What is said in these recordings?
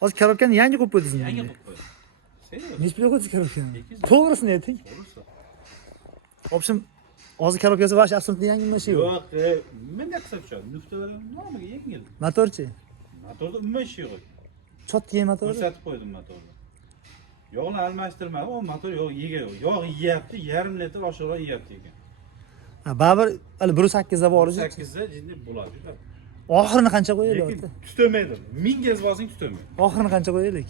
Hozir korobkani yangi qo'yib qo'ydingizmi? Yangi qo'yib qo'ydim. Necha pulga qo'ydingiz korobkani? To'g'risini ayting. To'g'risi. Obshim, hozir korobkasi vash absolutni yangimi shu? Yo'q, bunday qilsa tushadi. Nuqtalar nomiga yengil. Motorchi? Motorda umuman ish yo'q. Chotki motor. Ko'rsatib qo'ydim motorni. Yog'ni almashtirmadim, u motor yog' yegan. Yog' yeyapti, yarim litr oshiqroq yeyapti ekan. Ha, baribir hali 1.8 da bor edi. 8 da jinni bo'ladi. Oxirini qancha qo'yaylik? Lekin tutamaydi. 1000 gaz bosing tutamaydi. Oxirini qancha qo'yaylik?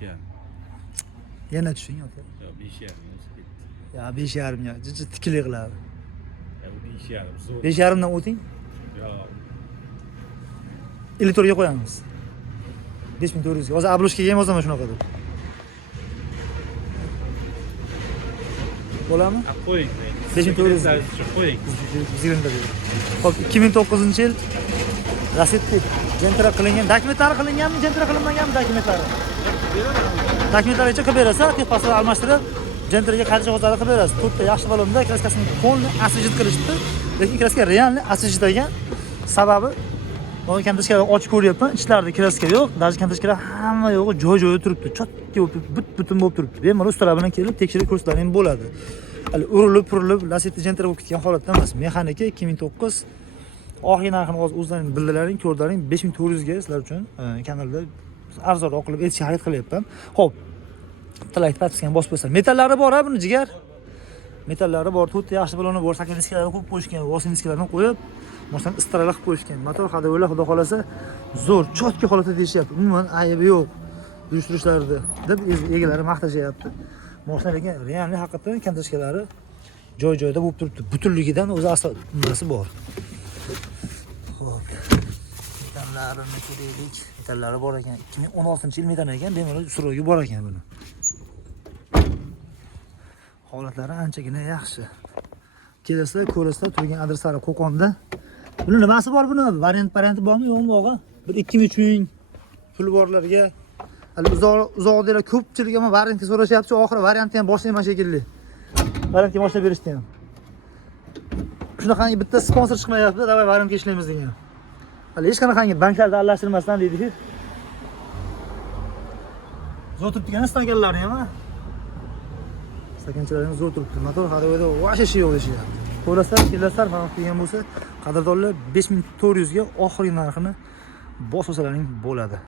5.5. Yana tushing aka. Yo'q, 5.5. Ya 5.5 ya, jichi tikili qiladi. Ya 5.5 zo'r. 5.5 dan o'ting. Yo'q. Elektorga qo'yamiz. 5400 ga. Hozir ablushga ham o'zaman shunaqa deb. Bo'ladimi? Qo'ying. 5400 ga qo'ying. Ziranda dedi. Hop 2009-yil Lasetti Gentra qilingan, dokumentlari qilinganmi, Gentra qilinmaganmi dokumentlari? Dokumentlaricha qilib berasiz, tepasini almashtirib, Gentraga qancha hozirda qilib berasiz. To'rtta yaxshi balonda kraskasini polni asijit qilishdi, lekin kraska realni asijit ekan. Sababi Mana kantishkalar ochib ko'ryapman, ichlarida kraska yo'q, даже kantishkalar hamma yo'g'i joy-joyida turibdi. Chotki bo'lib, butun bo'lib turibdi. Bemalol ustalar bilan kelib tekshirib ko'rsatlaring bo'ladi. Hali urilib, Lasetti Gentra bo'lib ketgan holatda emas. Mexanika 2009 oxirgi narxini hozir o'zlaring bildilaring, ko'rdilaring 5400 ga sizlar uchun kanalda arzonroq qilib aytishga harakat qilyapman. Xo'p. Tilak patiskan bosib qo'ysa. Metallari bor-a buni jigar. Metallari bor, to'rtta yaxshi baloni bor, sakin diskalarni qo'yib qo'yishgan, vosin diskalarni qo'yib, moshdan istirala qilib qo'yishgan. Motor hadavlar xudo xolasa zo'r, chotki holatda deyishyapti. Umuman aybi yo'q. Yurishtirishlarida deb egalari maqtashyapti. Moshdan lekin realni haqiqatan kantashkalari joy-joyida bo'lib turibdi. Butunligidan o'zi asosi bor. Xo'p. Metallarini ko'raylik. Metallari bor ekan. 2016-yil metan ekan, bemalol suro'ga bor ekan buni. Holatlari anchagina yaxshi. Kelasizlar, ko'rasizlar, turgan adreslari Qo'qonda. Buni nimasi bor buni? Varianti bormi, yo'qmi og'a? 1-2-3 ming pul borlarga. Hali uzoqdagilar ko'pchilik ham variantga so'rashyapti, oxiri variantni ham boshlayman shekilli. Variantga boshlab berishdi ham. Shunaqangi bitta sponsor chiqmayapti, davay variantga ishlaymiz degan. Hali hech qanaqangi banklarda aralashtirmasdan deydi-ku. Zo'r turibdi-kan stakanlarni ham, ha? Stakanchalarimiz zo'r turibdi. Motor hadavada vashishi yo'q deyishyapti. Ko'rasizlar, kelasizlar, farq qilgan bo'lsa, qadrdonlar 5400 ga oxirgi narxini bososalaring bo'ladi.